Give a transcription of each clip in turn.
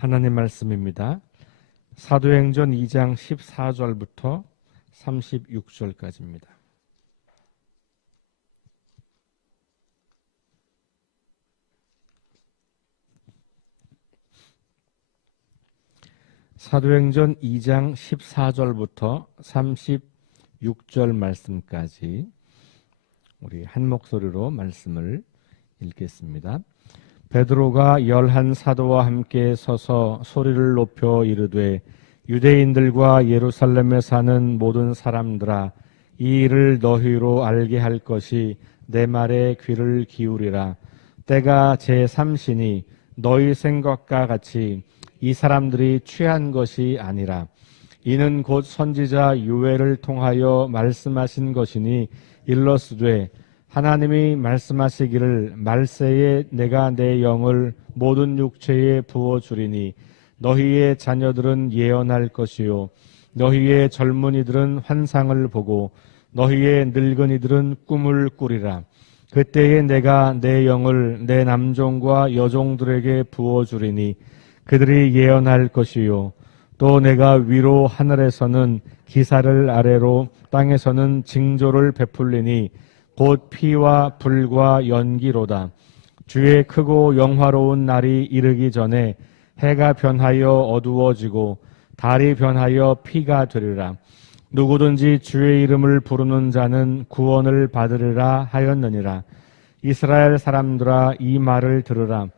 하나님 말씀입니다. 사도행전 2장 14절부터 36절까지입니다. 사도행전 2장 14절부터 36절 말씀까지 우리 한 목소리로 말씀을 읽겠습니다. 베드로가 11 사도와 함께 서서 소리를 높여 이르되 유대인들과 예루살렘에 사는 모든 사람들아, 이 일을 너희로 알게 할 것이 내 말에 귀를 기울이라. 때가 제3시니 너희 생각과 같이 이 사람들이 취한 것이 아니라 이는 곧 선지자 요엘을 통하여 말씀하신 것이니 일러스되 하나님이 말씀하시기를 말세에 내가 내 영을 모든 육체에 부어주리니 너희의 자녀들은 예언할 것이요 너희의 젊은이들은 환상을 보고 너희의 늙은이들은 꿈을 꾸리라. 그때에 내가 내 영을 내 남종과 여종들에게 부어주리니 그들이 예언할 것이요 또 내가 위로 하늘에서는 기사를 아래로 땅에서는 징조를 베풀리니 곧 피와 불과 연기로다. 주의 크고 영화로운 날이 이르기 전에 해가 변하여 어두워지고 달이 변하여 피가 되리라. 누구든지 주의 이름을 부르는 자는 구원을 받으리라 하였느니라. 이스라엘 사람들아, 이 말을 들으라.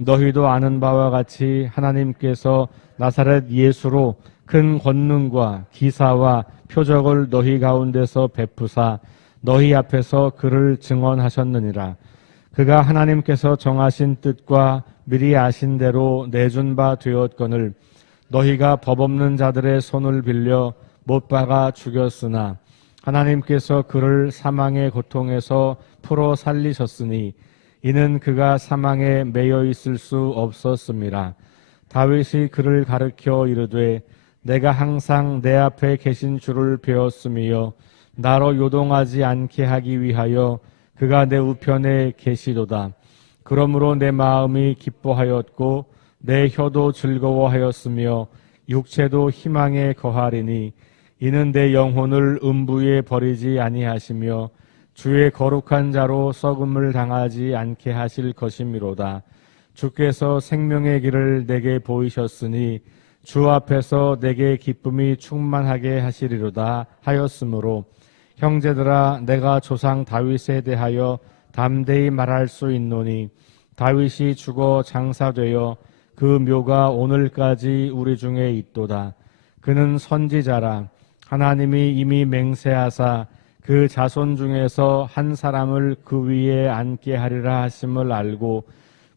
너희도 아는 바와 같이 하나님께서 나사렛 예수로 큰 권능과 기사와 표적을 너희 가운데서 베푸사 너희 앞에서 그를 증언하셨느니라. 그가 하나님께서 정하신 뜻과 미리 아신 대로 내준 바 되었거늘 너희가 법 없는 자들의 손을 빌려 못 박아 죽였으나 하나님께서 그를 사망의 고통에서 풀어 살리셨으니 이는 그가 사망에 매여 있을 수 없었음이라. 다윗이 그를 가르쳐 이르되 내가 항상 내 앞에 계신 주를 배웠으며 나로 요동하지 않게 하기 위하여 그가 내 우편에 계시도다. 그러므로 내 마음이 기뻐하였고 내 혀도 즐거워하였으며 육체도 희망에 거하리니 이는 내 영혼을 음부에 버리지 아니하시며 주의 거룩한 자로 썩음을 당하지 않게 하실 것이미로다. 주께서 생명의 길을 내게 보이셨으니 주 앞에서 내게 기쁨이 충만하게 하시리로다 하였으므로 형제들아, 내가 조상 다윗에 대하여 담대히 말할 수 있노니 다윗이 죽어 장사되어 그 묘가 오늘까지 우리 중에 있도다. 그는 선지자라. 하나님이 이미 맹세하사 그 자손 중에서 한 사람을 그 위에 앉게 하리라 하심을 알고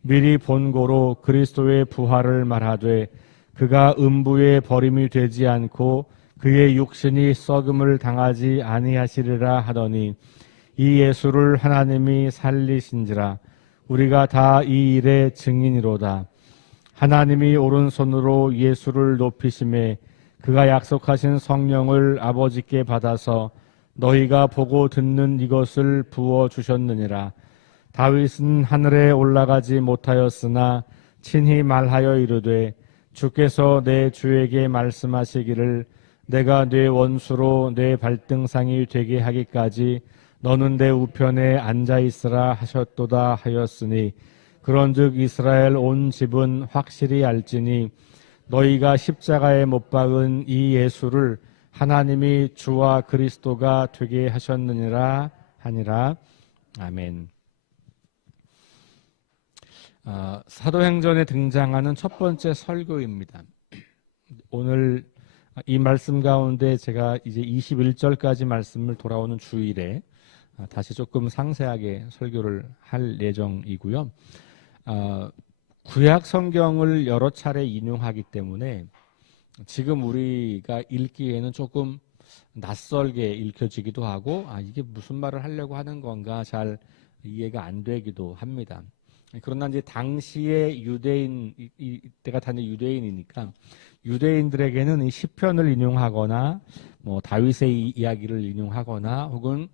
미리 본고로 그리스도의 부활을 말하되 그가 음부에 버림이 되지 않고 그의 육신이 썩음을 당하지 아니하시리라 하더니 이 예수를 하나님이 살리신지라. 우리가 다 이 일의 증인이로다. 하나님이 오른손으로 예수를 높이심에 그가 약속하신 성령을 아버지께 받아서 너희가 보고 듣는 이것을 부어주셨느니라. 다윗은 하늘에 올라가지 못하였으나 친히 말하여 이르되 주께서 내 주에게 말씀하시기를 내가 네 원수로 내 발등상이 되게 하기까지 너는 내 우편에 앉아있으라 하셨도다 하였으니 그런즉 이스라엘 온 집은 확실히 알지니 너희가 십자가에 못 박은 이 예수를 하나님이 주와 그리스도가 되게 하셨느니라 하니라. 아멘. 사도행전에 등장하는 첫 번째 설교입니다. 오늘 이 말씀 가운데 제가 이제 21절까지 말씀을 돌아오는 주일에 다시 조금 상세하게 설교를 할 예정이고요. 구약 성경을 여러 차례 인용하기 때문에 지금 우리가 읽기에는 조금 낯설게 읽혀지기도 하고 이게 무슨 말을 하려고 하는 건가 잘 이해가 안 되기도 합니다. 그러나 이제 당시의 유대인, 이때가 다 유대인이니까 유대인들에게는 이 시편을 인용하거나 뭐 다윗의 이야기를 인용하거나 혹은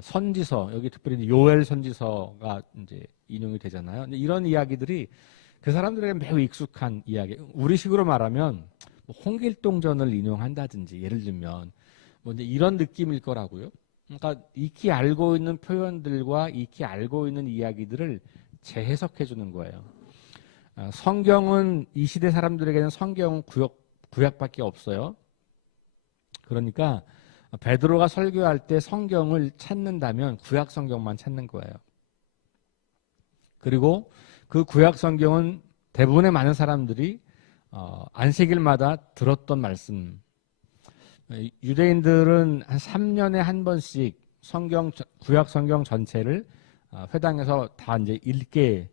선지서, 여기 특별히 요엘 선지서가 이제 인용이 되잖아요. 이런 이야기들이 그 사람들에게 매우 익숙한 이야기. 우리식으로 말하면 뭐 홍길동전을 인용한다든지 예를 들면 뭐 이제 이런 느낌일 거라고요. 그러니까 익히 알고 있는 표현들과 익히 알고 있는 이야기들을 재해석해 주는 거예요. 성경은 이 시대 사람들에게는 성경은 구약밖에 없어요. 그러니까 베드로가 설교할 때 성경을 찾는다면 구약 성경만 찾는 거예요. 그리고 그 구약 성경은 대부분의 많은 사람들이 안식일마다 들었던 말씀. 유대인들은 한 3년에 한 번씩 구약 성경 전체를 회당에서 다 이제 읽게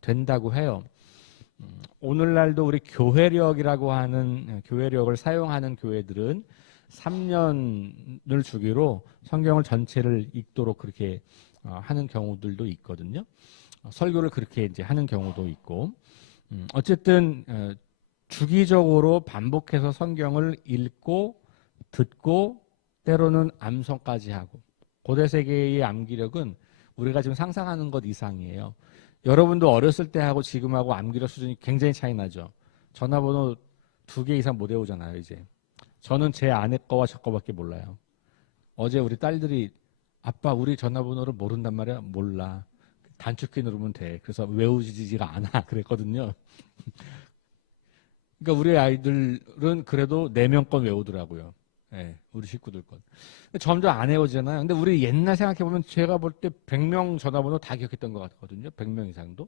된다고 해요. 오늘날도 우리 교회력이라고 하는 교회력을 사용하는 교회들은 3년을 주기로 성경을 전체를 읽도록 그렇게 하는 경우들도 있거든요. 설교를 그렇게 이제 하는 경우도 있고, 어쨌든 주기적으로 반복해서 성경을 읽고 듣고 때로는 암송까지 하고, 고대 세계의 암기력은 우리가 지금 상상하는 것 이상이에요. 여러분도 어렸을 때 하고 지금하고 암기력 수준이 굉장히 차이 나죠. 전화번호 2개 이상 못 외우잖아요, 이제. 저는 제 아내 거와 저 거밖에 몰라요. 어제 우리 딸들이 아빠 우리 전화번호를 모른단 말이야. 몰라. 단축키 누르면 돼. 그래서 외우지지가 않아. 그랬거든요. 그러니까 우리 아이들은 그래도 4명 건 외우더라고요. 네, 우리 식구들 건. 점점 안 외워지잖아요. 근데 우리 옛날 생각해보면 제가 볼 때 100명 전화번호 다 기억했던 것 같거든요. 100명 이상도.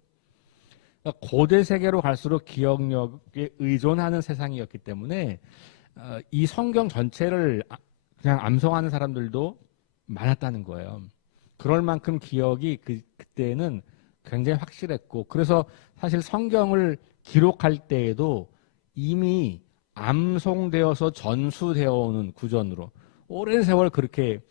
그러니까 고대 세계로 갈수록 기억력에 의존하는 세상이었기 때문에 이 성경 전체를 그냥 암송하는 사람들도 많았다는 거예요. 그럴 만큼 기억이 그때는 굉장히 확실했고, 그래서 사실 성경을 기록할 때에도 이미 암송되어서 전수되어 오는 구전으로 오랜 세월 그렇게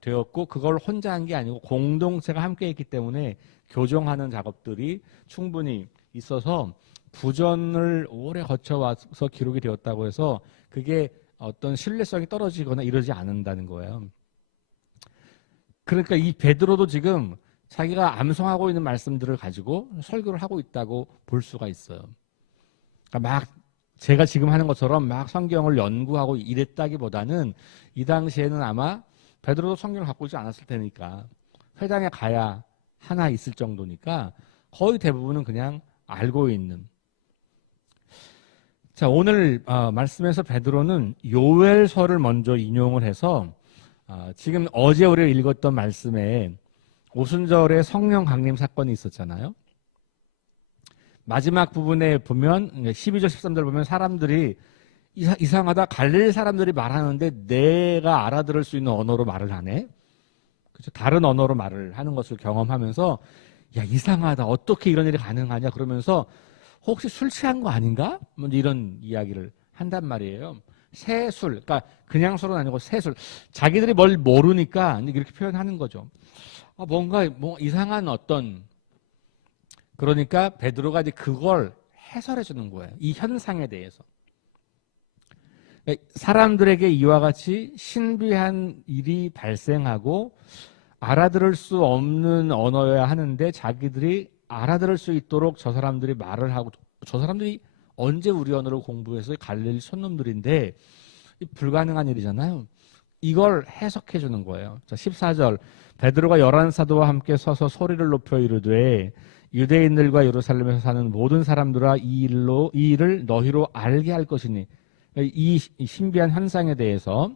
되었고, 그걸 혼자 한 게 아니고 공동체가 함께 했기 때문에 교정하는 작업들이 충분히 있어서 구전을 오래 거쳐와서 기록이 되었다고 해서 그게 어떤 신뢰성이 떨어지거나 이러지 않는다는 거예요. 그러니까 이 베드로도 지금 자기가 암송하고 있는 말씀들을 가지고 설교를 하고 있다고 볼 수가 있어요. 그러니까 막 제가 지금 하는 것처럼 막 성경을 연구하고 이랬다기보다는 이 당시에는 아마 베드로도 성경을 갖고 있지 않았을 테니까 회당에 가야 하나 있을 정도니까 거의 대부분은 그냥 알고 있는. 자, 오늘 말씀에서 베드로는 요엘서를 먼저 인용을 해서 지금 어제 우리가 읽었던 말씀에 오순절에 성령 강림 사건이 있었잖아요. 마지막 부분에 보면 12절 13절 보면 사람들이 이상하다, 갈릴리 사람들이 말하는데 내가 알아들을 수 있는 언어로 말을 하네. 그렇죠? 다른 언어로 말을 하는 것을 경험하면서 야, 이상하다, 어떻게 이런 일이 가능하냐 그러면서 혹시 술 취한 거 아닌가? 뭐 이런 이야기를 한단 말이에요. 새술, 그러니까 그냥 술은 아니고 새술. 자기들이 뭘 모르니까 이렇게 표현하는 거죠. 뭔가 이상한 어떤, 그러니까 베드로가 이제 그걸 해설해 주는 거예요. 이 현상에 대해서. 사람들에게 이와 같이 신비한 일이 발생하고 알아들을 수 없는 언어여야 하는데 자기들이 알아들을 수 있도록 저 사람들이 말을 하고, 저 사람들이 언제 우리 언어를 공부해서 갈릴리 손놈들인데 불가능한 일이잖아요. 이걸 해석해 주는 거예요. 자, 14절 베드로가 11사도와 함께 서서 소리를 높여 이르되 유대인들과 예루살렘에서 사는 모든 사람들아 이 일을 너희로 알게 할 것이니, 이 신비한 현상에 대해서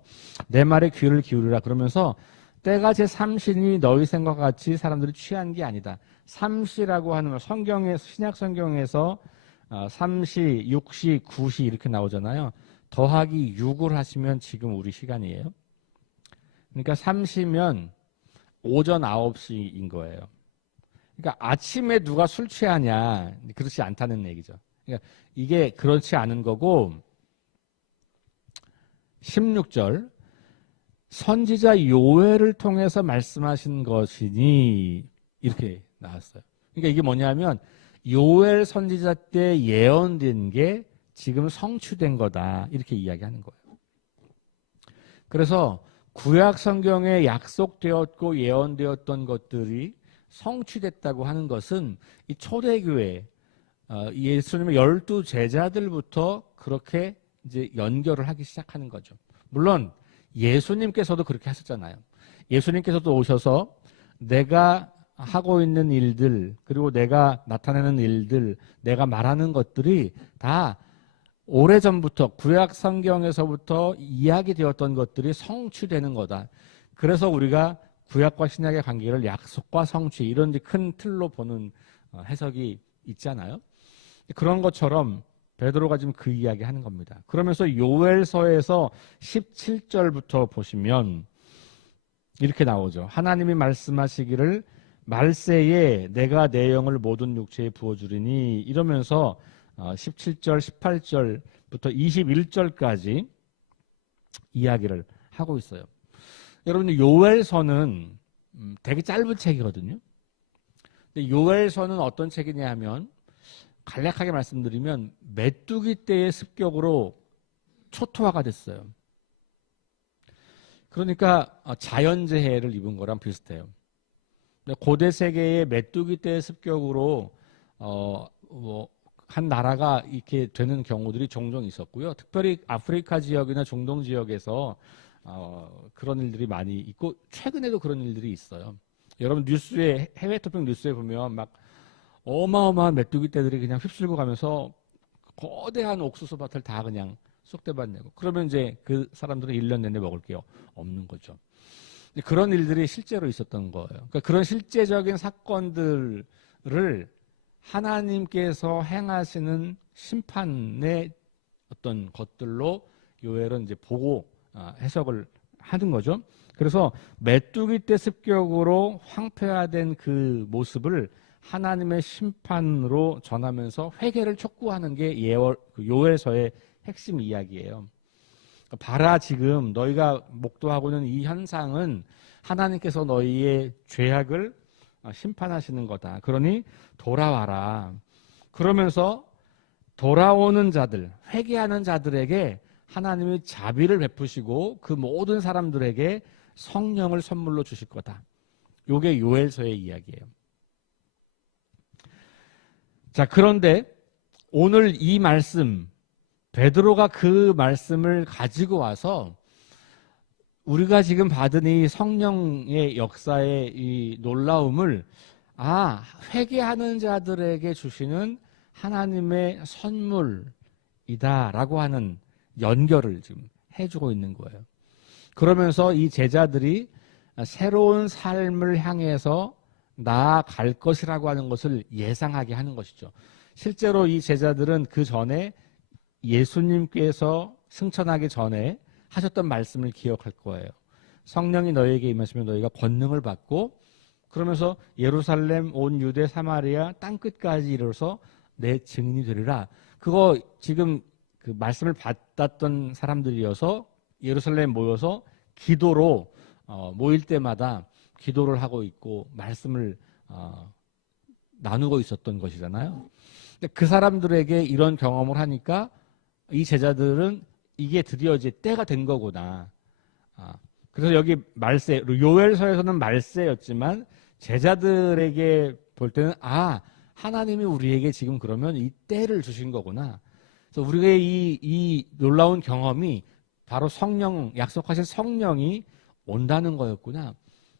내 말에 귀를 기울이라 그러면서 때가 제 3시니 너희 생각과 같이 사람들이 취한 게 아니다. 3시라고 하는 걸 신약 성경에서 3시, 6시, 9시 이렇게 나오잖아요. 더하기 6을 하시면 지금 우리 시간이에요. 그러니까 3시면 오전 9시인 거예요. 그러니까 아침에 누가 술 취하냐, 그렇지 않다는 얘기죠. 그러니까 이게 그렇지 않은 거고, 16절 선지자 요엘을 통해서 말씀하신 것이니 이렇게 나왔어요. 그러니까 이게 뭐냐면 요엘 선지자 때 예언된 게 지금 성취된 거다, 이렇게 이야기하는 거예요. 그래서 구약 성경에 약속되었고 예언되었던 것들이 성취됐다고 하는 것은 이 초대교회, 예수님의 12 제자들부터 그렇게 이제 연결을 하기 시작하는 거죠. 물론 예수님께서도 그렇게 하셨잖아요. 예수님께서도 오셔서 내가 하고 있는 일들, 그리고 내가 나타내는 일들, 내가 말하는 것들이 다 오래전부터 구약 성경에서부터 이야기되었던 것들이 성취되는 거다. 그래서 우리가 구약과 신약의 관계를 약속과 성취 이런 큰 틀로 보는 해석이 있잖아요. 그런 것처럼 베드로가 지금 그 이야기 하는 겁니다. 그러면서 요엘서에서 17절부터 보시면 이렇게 나오죠. 하나님이 말씀하시기를 말세에 내가 내 영을 모든 육체에 부어주리니 이러면서 17절, 18절부터 21절까지 이야기를 하고 있어요. 여러분 요엘서는 되게 짧은 책이거든요. 근데 요엘서는 어떤 책이냐 하면 간략하게 말씀드리면 메뚜기 떼의 습격으로 초토화가 됐어요. 그러니까 자연재해를 입은 거랑 비슷해요. 고대 세계의 메뚜기 떼의 습격으로 한 나라가 이렇게 되는 경우들이 종종 있었고요. 특별히 아프리카 지역이나 중동 지역에서 그런 일들이 많이 있고 최근에도 그런 일들이 있어요. 여러분 뉴스에 해외 토픽 뉴스에 보면 막 어마어마한 메뚜기 떼들이 그냥 휩쓸고 가면서 거대한 옥수수 밭을 다 그냥 쑥대밭 내고 그러면 이제 그 사람들은 1년 내내 먹을 게 없는 거죠. 그런 일들이 실제로 있었던 거예요. 그러니까 그런 실제적인 사건들을 하나님께서 행하시는 심판의 어떤 것들로 요엘은 이제 보고 해석을 하는 거죠. 그래서 메뚜기 떼 습격으로 황폐화된 그 모습을 하나님의 심판으로 전하면서 회개를 촉구하는 게 요엘서의 핵심 이야기예요. 봐라 지금 너희가 목도하고 있는 이 현상은 하나님께서 너희의 죄악을 심판하시는 거다. 그러니 돌아와라. 그러면서 돌아오는 자들, 회개하는 자들에게 하나님이 자비를 베푸시고 그 모든 사람들에게 성령을 선물로 주실 거다. 이게 요엘서의 이야기예요. 자, 그런데 오늘 이 말씀, 베드로가 그 말씀을 가지고 와서 우리가 지금 받은 이 성령의 역사의 이 놀라움을 회개하는 자들에게 주시는 하나님의 선물이다라고 하는 연결을 지금 해주고 있는 거예요. 그러면서 이 제자들이 새로운 삶을 향해서 나아갈 것이라고 하는 것을 예상하게 하는 것이죠. 실제로 이 제자들은 그 전에 예수님께서 승천하기 전에 하셨던 말씀을 기억할 거예요. 성령이 너희에게 임하시면 너희가 권능을 받고 그러면서 예루살렘, 온 유대, 사마리아 땅끝까지 이르러서 내 증인이 되리라. 그거 지금 그 말씀을 받았던 사람들이어서 예루살렘에 모여서 기도로 모일 때마다 기도를 하고 있고 말씀을 나누고 있었던 것이잖아요. 근데 그 사람들에게 이런 경험을 하니까 이 제자들은 이게 드디어 이제 때가 된 거구나. 그래서 여기 말세, 요엘서에서는 말세였지만 제자들에게 볼 때는 하나님이 우리에게 지금 그러면 이 때를 주신 거구나. 그래서 우리의 이 놀라운 경험이 바로 성령, 약속하신 성령이 온다는 거였구나.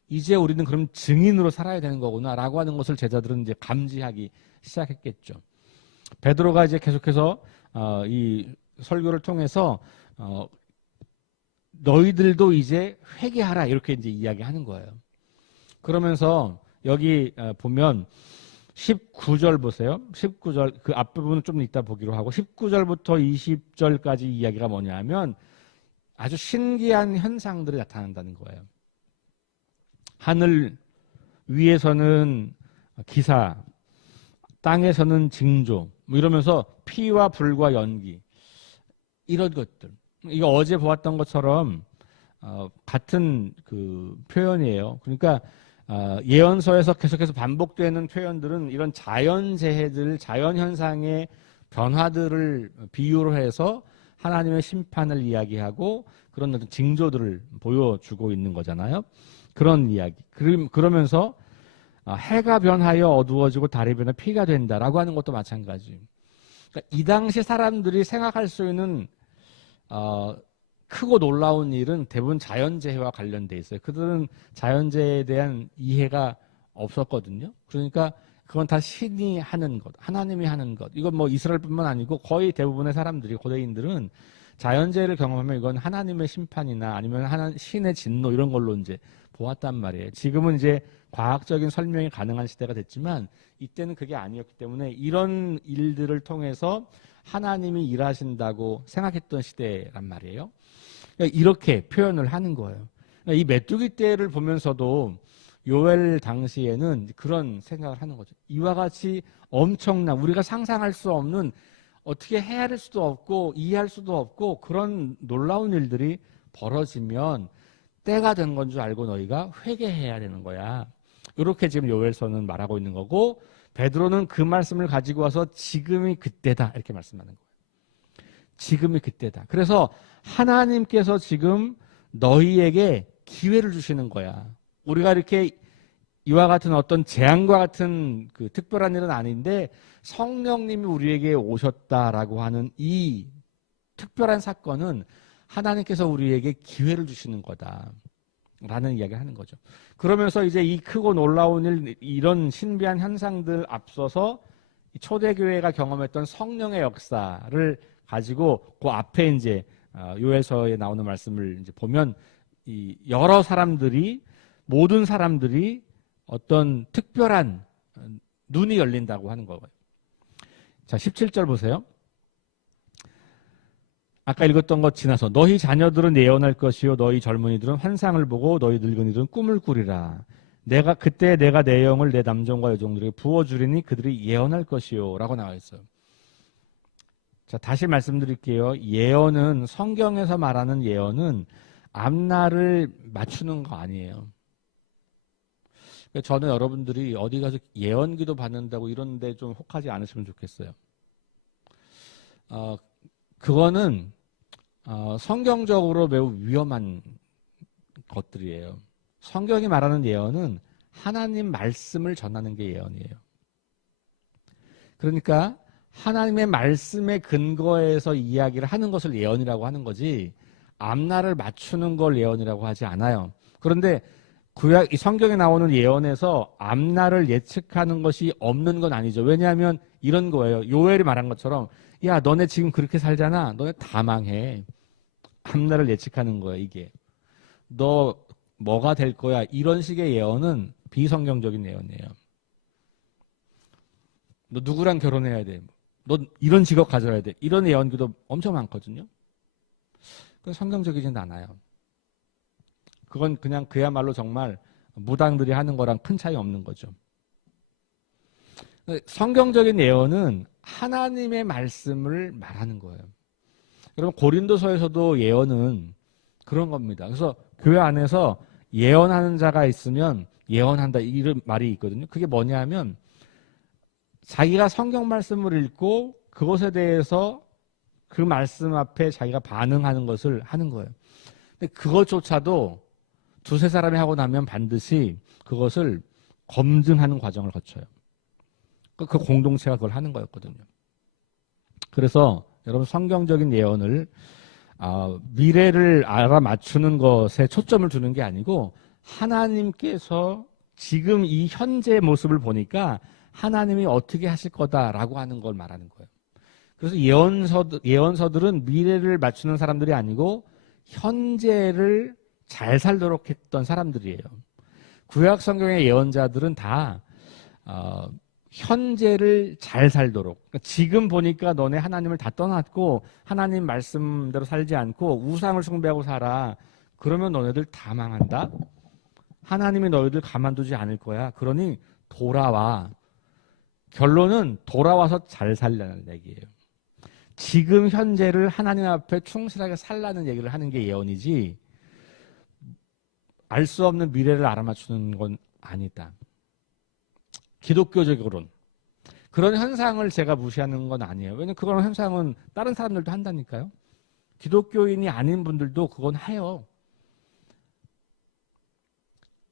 이제 우리는 그럼 증인으로 살아야 되는 거구나라고 하는 것을 제자들은 이제 감지하기 시작했겠죠. 베드로가 이제 계속해서 이 설교를 통해서 너희들도 이제 회개하라 이렇게 이제 이야기하는 거예요. 그러면서 여기 보면 19절 보세요. 19절 그 앞부분은 좀 이따 보기로 하고 19절부터 20절까지 이야기가 뭐냐면 아주 신기한 현상들이 나타난다는 거예요. 하늘 위에서는 기사, 땅에서는 징조, 뭐 이러면서 피와 불과 연기 이런 것들. 이거 어제 보았던 것처럼 같은 그 표현이에요. 그러니까 예언서에서 계속해서 반복되는 표현들은 이런 자연재해들, 자연현상의 변화들을 비유로 해서 하나님의 심판을 이야기하고 그런 어떤 징조들을 보여주고 있는 거잖아요. 그런 이야기. 그러면서 해가 변하여 어두워지고 달이 변해 피가 된다라고 하는 것도 마찬가지. 그러니까 이 당시 사람들이 생각할 수 있는 크고 놀라운 일은 대부분 자연재해와 관련돼 있어요. 그들은 자연재해에 대한 이해가 없었거든요. 그러니까 그건 다 신이 하는 것, 하나님이 하는 것. 이건 뭐 이스라엘뿐만 아니고 거의 대부분의 사람들이, 고대인들은 자연재해를 경험하면 이건 하나님의 심판이나 아니면 신의 진노 이런 걸로 이제 보았단 말이에요. 지금은 이제 과학적인 설명이 가능한 시대가 됐지만 이때는 그게 아니었기 때문에 이런 일들을 통해서 하나님이 일하신다고 생각했던 시대란 말이에요. 그러니까 이렇게 표현을 하는 거예요. 그러니까 이 메뚜기 떼를 보면서도 요엘 당시에는 그런 생각을 하는 거죠. 이와 같이 엄청난, 우리가 상상할 수 없는, 어떻게 헤아릴 수도 없고 이해할 수도 없고 그런 놀라운 일들이 벌어지면 때가 된 건 줄 알고 너희가 회개해야 되는 거야. 이렇게 지금 요엘서는 말하고 있는 거고, 베드로는 그 말씀을 가지고 와서 지금이 그때다 이렇게 말씀하는 거예요. 지금이 그때다. 그래서 하나님께서 지금 너희에게 기회를 주시는 거야. 우리가 이렇게 이와 같은 어떤 재앙과 같은 그 특별한 일은 아닌데 성령님이 우리에게 오셨다라고 하는 이 특별한 사건은 하나님께서 우리에게 기회를 주시는 거다라는 이야기를 하는 거죠. 그러면서 이제 이 크고 놀라운 일, 이런 신비한 현상들 앞서서 초대교회가 경험했던 성령의 역사를 가지고 그 앞에 이제 요엘서에 나오는 말씀을 이제 보면 이 여러 사람들이, 모든 사람들이 어떤 특별한 눈이 열린다고 하는 거예요. 자, 17절 보세요. 아까 읽었던 것 지나서 너희 자녀들은 예언할 것이요 너희 젊은이들은 환상을 보고 너희 늙은이들은 꿈을 꾸리라. 그때 내가 내 영을 내 남종과 여종들에게 부어주리니 그들이 예언할 것이요 라고 나와 있어요. 자, 다시 말씀드릴게요. 예언은, 성경에서 말하는 예언은 앞날을 맞추는 거 아니에요. 저는 여러분들이 어디 가서 예언기도 받는다고 이런 데 좀 혹하지 않으시면 좋겠어요. 그거는 성경적으로 매우 위험한 것들이에요. 성경이 말하는 예언은 하나님 말씀을 전하는 게 예언이에요. 그러니까 하나님의 말씀에 근거해서 이야기를 하는 것을 예언이라고 하는 거지, 앞날을 맞추는 걸 예언이라고 하지 않아요. 그런데 이 성경에 나오는 예언에서 앞날을 예측하는 것이 없는 건 아니죠. 왜냐하면 이런 거예요. 요엘이 말한 것처럼, 야, 너네 지금 그렇게 살잖아. 너네 다 망해. 앞날을 예측하는 거예요, 이게. 너 뭐가 될 거야. 이런 식의 예언은 비성경적인 예언이에요. 너 누구랑 결혼해야 돼. 너 이런 직업 가져야 돼. 이런 예언기도 엄청 많거든요. 그건 성경적이진 않아요. 그건 그냥 그야말로 정말 무당들이 하는 거랑 큰 차이 없는 거죠. 성경적인 예언은 하나님의 말씀을 말하는 거예요. 여러분, 고린도서에서도 예언은 그런 겁니다. 그래서 교회 안에서 예언하는 자가 있으면 예언한다 이런 말이 있거든요. 그게 뭐냐면 자기가 성경 말씀을 읽고 그것에 대해서 그 말씀 앞에 자기가 반응하는 것을 하는 거예요. 근데 그것조차도 두세 사람이 하고 나면 반드시 그것을 검증하는 과정을 거쳐요. 그 공동체가 그걸 하는 거였거든요. 그래서 여러분, 성경적인 예언을 미래를 알아맞추는 것에 초점을 두는 게 아니고 하나님께서 지금 이 현재의 모습을 보니까 하나님이 어떻게 하실 거다라고 하는 걸 말하는 거예요. 그래서 예언서들은 미래를 맞추는 사람들이 아니고 현재를 잘 살도록 했던 사람들이에요. 구약 성경의 예언자들은 다 현재를 잘 살도록, 그러니까 지금 보니까 너네 하나님을 다 떠났고 하나님 말씀대로 살지 않고 우상을 숭배하고 살아. 그러면 너네들 다 망한다. 하나님이 너희들 가만두지 않을 거야. 그러니 돌아와. 결론은 돌아와서 잘 살라는 얘기예요. 지금 현재를 하나님 앞에 충실하게 살라는 얘기를 하는 게 예언이지, 알 수 없는 미래를 알아맞추는 건 아니다. 기독교적으로는 그런 현상을 제가 무시하는 건 아니에요. 왜냐하면 그런 현상은 다른 사람들도 한다니까요. 기독교인이 아닌 분들도 그건 해요.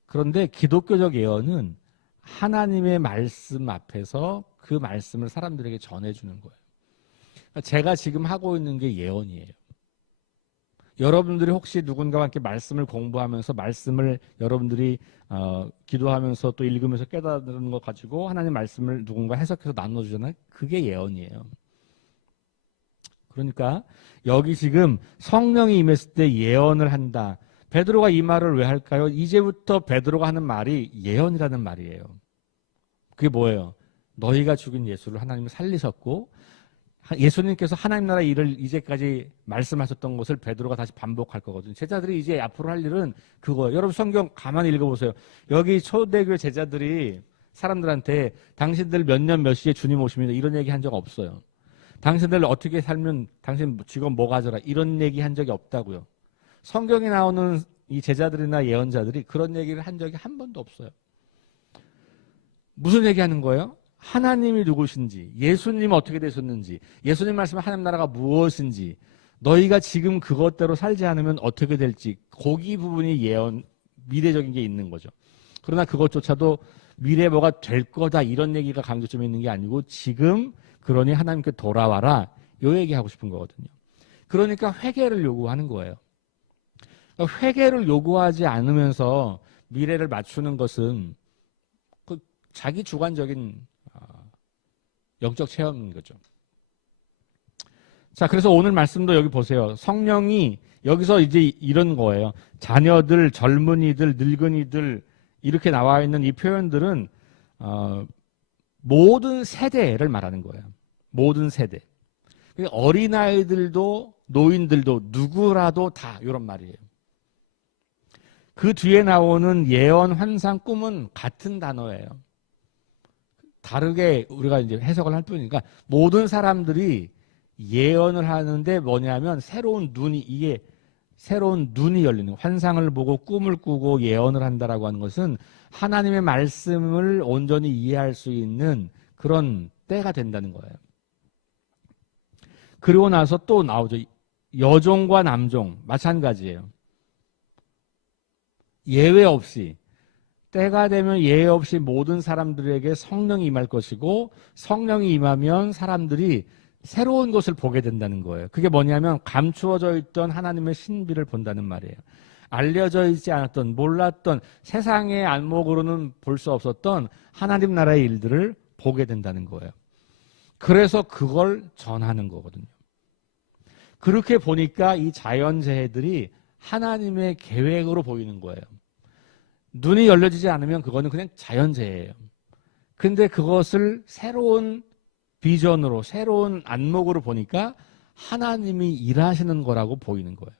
그런데 기독교적 예언은 하나님의 말씀 앞에서 그 말씀을 사람들에게 전해주는 거예요. 그러니까 제가 지금 하고 있는 게 예언이에요. 여러분들이 혹시 누군가와 함께 말씀을 공부하면서 말씀을 여러분들이 기도하면서 또 읽으면서 깨달은 것 가지고 하나님 말씀을 누군가 해석해서 나눠주잖아요. 그게 예언이에요. 그러니까 여기 지금 성령이 임했을 때 예언을 한다. 베드로가 이 말을 왜 할까요? 이제부터 베드로가 하는 말이 예언이라는 말이에요. 그게 뭐예요? 너희가 죽인 예수를 하나님이 살리셨고 예수님께서 하나님 나라 일을 이제까지 말씀하셨던 것을 베드로가 다시 반복할 거거든요. 제자들이 이제 앞으로 할 일은 그거예요. 여러분 성경 가만히 읽어보세요. 여기 초대교회 제자들이 사람들한테 당신들 몇 년 몇 시에 주님 오십니다. 이런 얘기 한 적 없어요. 당신들 어떻게 살면 당신 직업 뭐 가져라. 이런 얘기 한 적이 없다고요. 성경에 나오는 이 제자들이나 예언자들이 그런 얘기를 한 적이 한 번도 없어요. 무슨 얘기하는 거예요? 하나님이 누구신지, 예수님 어떻게 되셨는지, 예수님 말씀은 하나님 나라가 무엇인지, 너희가 지금 그것대로 살지 않으면 어떻게 될지, 거기 부분이 예언, 미래적인 게 있는 거죠. 그러나 그것조차도 미래 뭐가 될 거다 이런 얘기가 강조점이 있는 게 아니고 지금 그러니 하나님께 돌아와라 이 얘기하고 싶은 거거든요. 그러니까 회개를 요구하는 거예요. 그러니까 회개를 요구하지 않으면서 미래를 맞추는 것은 그 자기 주관적인 영적 체험인 거죠. 자, 그래서 오늘 말씀도 여기 보세요. 성령이 여기서 이제 이런 거예요. 자녀들, 젊은이들, 늙은이들 이렇게 나와 있는 이 표현들은 모든 세대를 말하는 거예요. 모든 세대. 어린아이들도 노인들도 누구라도 다 이런 말이에요. 그 뒤에 나오는 예언, 환상, 꿈은 같은 단어예요. 다르게 우리가 이제 해석을 할 뿐이니까 모든 사람들이 예언을 하는데 뭐냐면 새로운 눈이 열리는 환상을 보고 꿈을 꾸고 예언을 한다라고 하는 것은 하나님의 말씀을 온전히 이해할 수 있는 그런 때가 된다는 거예요. 그리고 나서 또 나오죠. 여종과 남종 마찬가지예요. 예외 없이 때가 되면 예외 없이 모든 사람들에게 성령이 임할 것이고 성령이 임하면 사람들이 새로운 것을 보게 된다는 거예요. 그게 뭐냐면 감추어져 있던 하나님의 신비를 본다는 말이에요. 알려져 있지 않았던 몰랐던 세상의 안목으로는 볼 수 없었던 하나님 나라의 일들을 보게 된다는 거예요. 그래서 그걸 전하는 거거든요. 그렇게 보니까 이 자연재해들이 하나님의 계획으로 보이는 거예요. 눈이 열려지지 않으면 그거는 그냥 자연재해예요. 근데 그것을 새로운 비전으로 새로운 안목으로 보니까 하나님이 일하시는 거라고 보이는 거예요.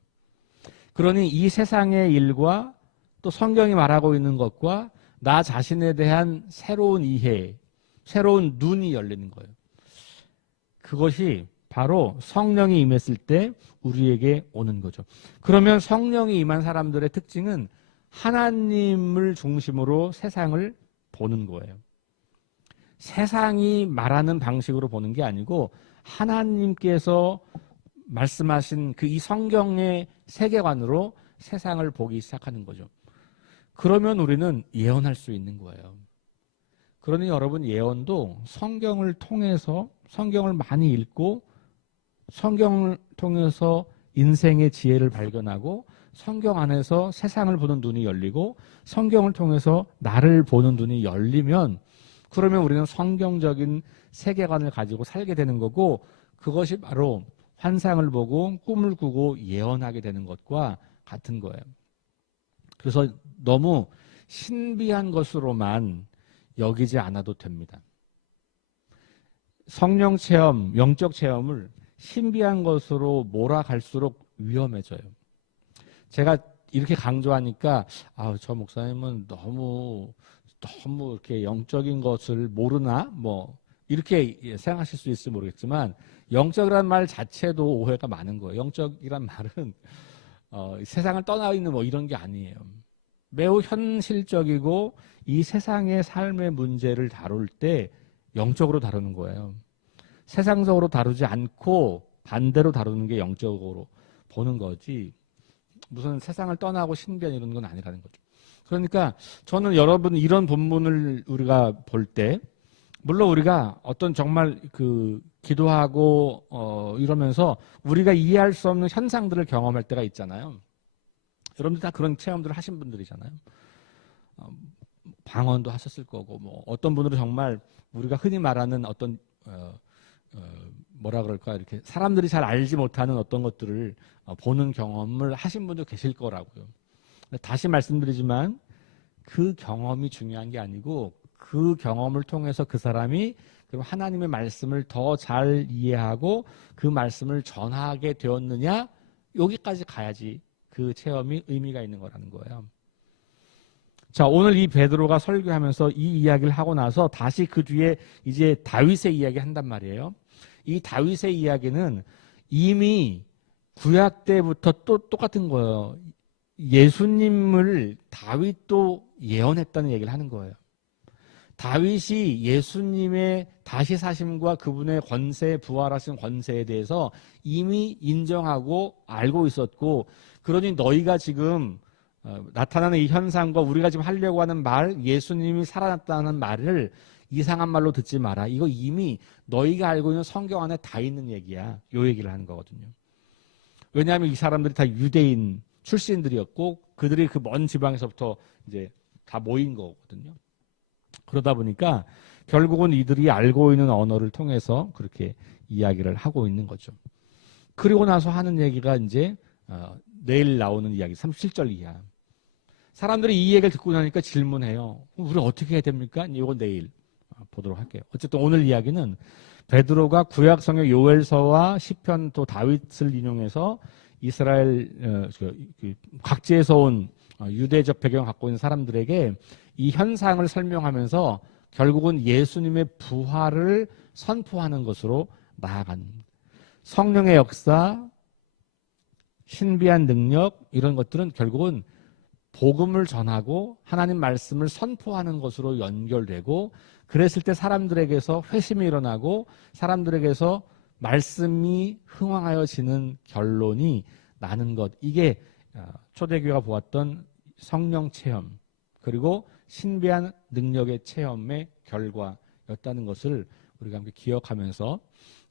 그러니 이 세상의 일과 또 성경이 말하고 있는 것과 나 자신에 대한 새로운 이해, 새로운 눈이 열리는 거예요. 그것이 바로 성령이 임했을 때 우리에게 오는 거죠. 그러면 성령이 임한 사람들의 특징은 하나님을 중심으로 세상을 보는 거예요. 세상이 말하는 방식으로 보는 게 아니고 하나님께서 말씀하신 그 이 성경의 세계관으로 세상을 보기 시작하는 거죠. 그러면 우리는 예언할 수 있는 거예요. 그러니 여러분 예언도 성경을 통해서 성경을 많이 읽고 성경을 통해서 인생의 지혜를 발견하고 성경 안에서 세상을 보는 눈이 열리고 성경을 통해서 나를 보는 눈이 열리면 그러면 우리는 성경적인 세계관을 가지고 살게 되는 거고 그것이 바로 환상을 보고 꿈을 꾸고 예언하게 되는 것과 같은 거예요. 그래서 너무 신비한 것으로만 여기지 않아도 됩니다. 성령 체험, 영적 체험을 신비한 것으로 몰아갈수록 위험해져요. 제가 이렇게 강조하니까 저 목사님은 너무 이렇게 영적인 것을 모르나 뭐 이렇게 생각하실 수 있을지 모르겠지만 영적이라는 말 자체도 오해가 많은 거예요. 영적이란 말은 세상을 떠나 있는 뭐 이런 게 아니에요. 매우 현실적이고 이 세상의 삶의 문제를 다룰 때 영적으로 다루는 거예요. 세상적으로 다루지 않고 반대로 다루는 게 영적으로 보는 거지 무슨 세상을 떠나고 신비한 이런 건 아니라는 거죠. 그러니까 저는 여러분 이런 본문을 우리가 볼 때, 물론 우리가 어떤 정말 그 기도하고 이러면서 우리가 이해할 수 없는 현상들을 경험할 때가 있잖아요. 여러분들 다 그런 체험들을 하신 분들이잖아요. 방언도 하셨을 거고, 뭐 어떤 분들은 정말 우리가 흔히 말하는 어떤 뭐라 그럴까, 이렇게 사람들이 잘 알지 못하는 어떤 것들을 보는 경험을 하신 분도 계실 거라고요. 다시 말씀드리지만 그 경험이 중요한 게 아니고 그 경험을 통해서 그 사람이 그럼 하나님의 말씀을 더 잘 이해하고 그 말씀을 전하게 되었느냐, 여기까지 가야지 그 체험이 의미가 있는 거라는 거예요. 자, 오늘 이 베드로가 설교하면서 이 이야기를 하고 나서 다시 그 뒤에 이제 다윗의 이야기 한단 말이에요. 이 다윗의 이야기는 이미 구약 때부터 또 똑같은 거예요. 예수님을 다윗도 예언했다는 얘기를 하는 거예요. 다윗이 예수님의 다시 사심과 그분의 권세, 부활하신 권세에 대해서 이미 인정하고 알고 있었고, 그러니 너희가 지금 나타나는 이 현상과 우리가 지금 하려고 하는 말, 예수님이 살아났다는 말을 이상한 말로 듣지 마라. 이거 이미 너희가 알고 있는 성경 안에 다 있는 얘기야. 요 얘기를 하는 거거든요. 왜냐하면 이 사람들이 다 유대인 출신들이었고 그들이 그 먼 지방에서부터 이제 다 모인 거거든요. 그러다 보니까 결국은 이들이 알고 있는 언어를 통해서 그렇게 이야기를 하고 있는 거죠. 그리고 나서 하는 얘기가 이제 내일 나오는 이야기 37절 이하. 사람들이 이 얘기를 듣고 나니까 질문해요. 우리 어떻게 해야 됩니까? 이건 내일 보도록 할게요. 어쨌든 오늘 이야기는 베드로가 구약성의 요엘서와 시편 또 다윗을 인용해서 이스라엘 각지에서 온 유대적 배경을 갖고 있는 사람들에게 이 현상을 설명하면서 결국은 예수님의 부활을 선포하는 것으로 나아간 성령의 역사, 신비한 능력, 이런 것들은 결국은 복음을 전하고 하나님 말씀을 선포하는 것으로 연결되고, 그랬을 때 사람들에게서 회심이 일어나고 사람들에게서 말씀이 흥황하여지는 결론이 나는 것. 이게 초대교회가 보았던 성령 체험 그리고 신비한 능력의 체험의 결과였다는 것을 우리가 함께 기억하면서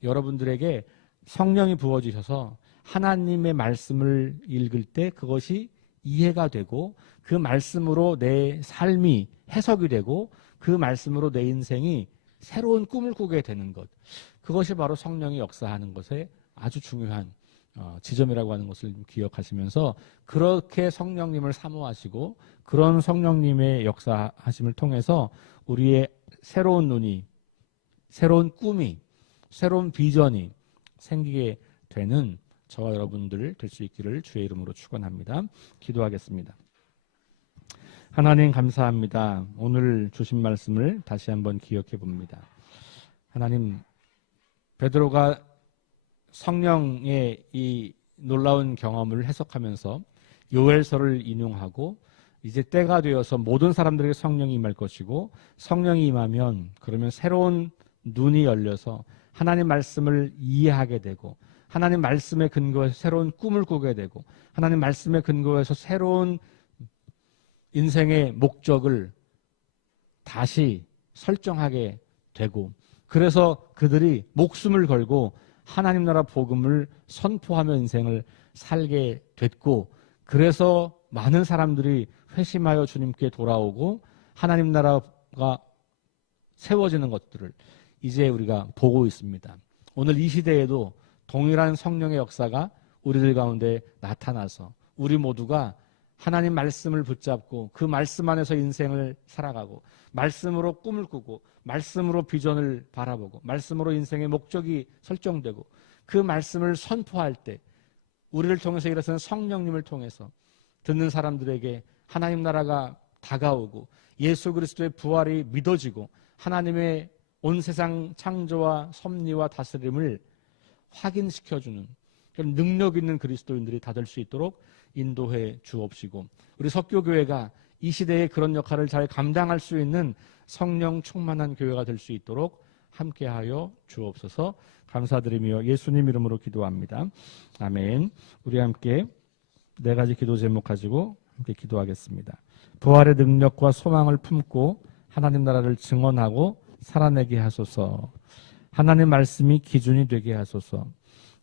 여러분들에게 성령이 부어주셔서 하나님의 말씀을 읽을 때 그것이 이해가 되고 그 말씀으로 내 삶이 해석이 되고 그 말씀으로 내 인생이 새로운 꿈을 꾸게 되는 것, 그것이 바로 성령이 역사하는 것의 아주 중요한 지점이라고 하는 것을 기억하시면서 그렇게 성령님을 사모하시고 그런 성령님의 역사하심을 통해서 우리의 새로운 눈이, 새로운 꿈이, 새로운 비전이 생기게 되는 저와 여러분들 될 수 있기를 주의 이름으로 축원합니다. 기도하겠습니다. 하나님 감사합니다. 오늘 주신 말씀을 다시 한번 기억해 봅니다. 하나님, 베드로가 성령의 이 놀라운 경험을 해석하면서 요엘서를 인용하고 이제 때가 되어서 모든 사람들에게 성령이 임할 것이고 성령이 임하면 그러면 새로운 눈이 열려서 하나님 말씀을 이해하게 되고 하나님 말씀의 근거에서 새로운 꿈을 꾸게 되고 하나님 말씀의 근거에서 새로운 인생의 목적을 다시 설정하게 되고 그래서 그들이 목숨을 걸고 하나님 나라 복음을 선포하며 인생을 살게 됐고 그래서 많은 사람들이 회심하여 주님께 돌아오고 하나님 나라가 세워지는 것들을 이제 우리가 보고 있습니다. 오늘 이 시대에도 동일한 성령의 역사가 우리들 가운데 나타나서 우리 모두가 하나님 말씀을 붙잡고 그 말씀 안에서 인생을 살아가고 말씀으로 꿈을 꾸고 말씀으로 비전을 바라보고 말씀으로 인생의 목적이 설정되고 그 말씀을 선포할 때 우리를 통해서 일어서는 성령님을 통해서 듣는 사람들에게 하나님 나라가 다가오고 예수 그리스도의 부활이 믿어지고 하나님의 온 세상 창조와 섭리와 다스림을 확인시켜주는 그런 능력 있는 그리스도인들이 다 될 수 있도록 인도해 주옵시고 우리 석교교회가 이 시대에 그런 역할을 잘 감당할 수 있는 성령 충만한 교회가 될 수 있도록 함께하여 주옵소서. 감사드리며 예수님 이름으로 기도합니다. 아멘. 우리 함께 네 가지 기도 제목 가지고 함께 기도하겠습니다. 부활의 능력과 소망을 품고 하나님 나라를 증언하고 살아내게 하소서. 하나님 말씀이 기준이 되게 하소서.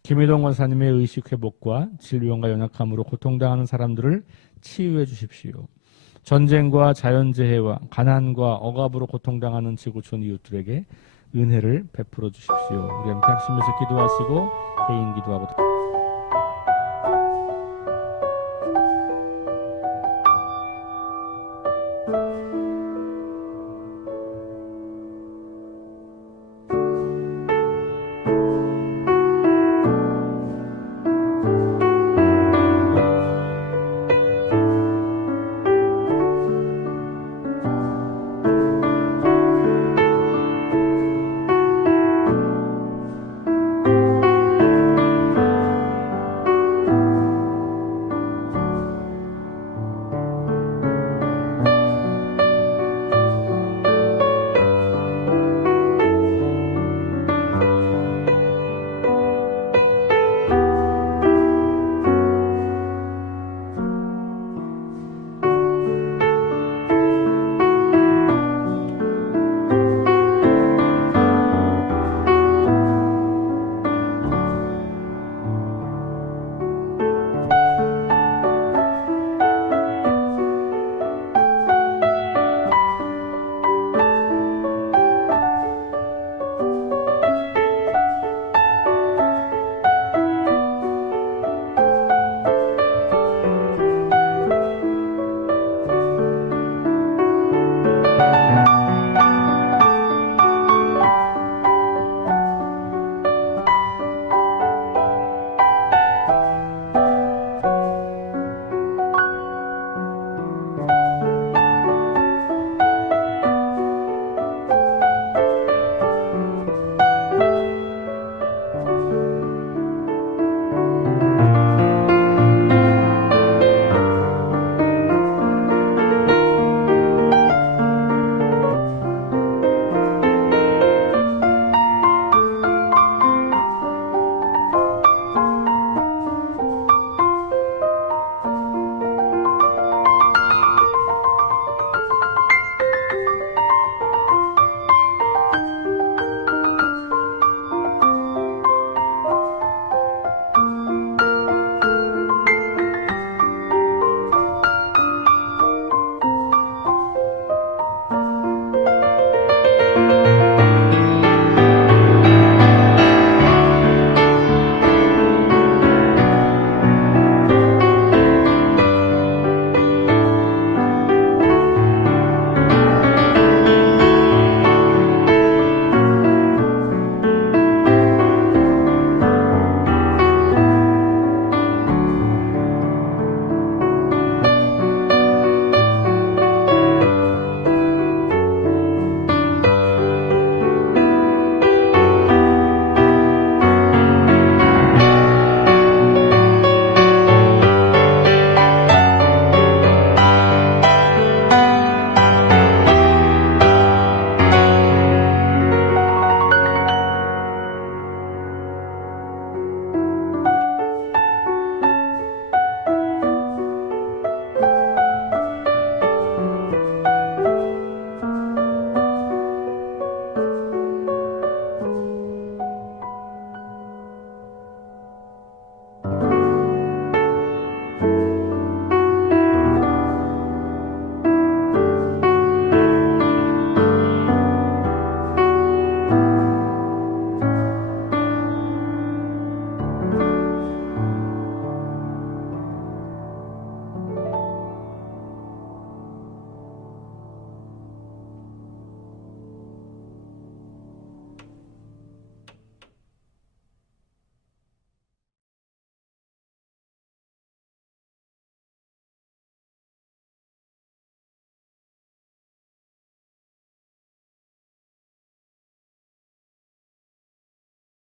김희동 원사님의 의식 회복과 질병과 연약함으로 고통당하는 사람들을 치유해 주십시오. 전쟁과 자연재해와 가난과 억압으로 고통당하는 지구촌 이웃들에게 은혜를 베풀어 주십시오. 우리 함께 합심해서 기도하시고 개인 기도하고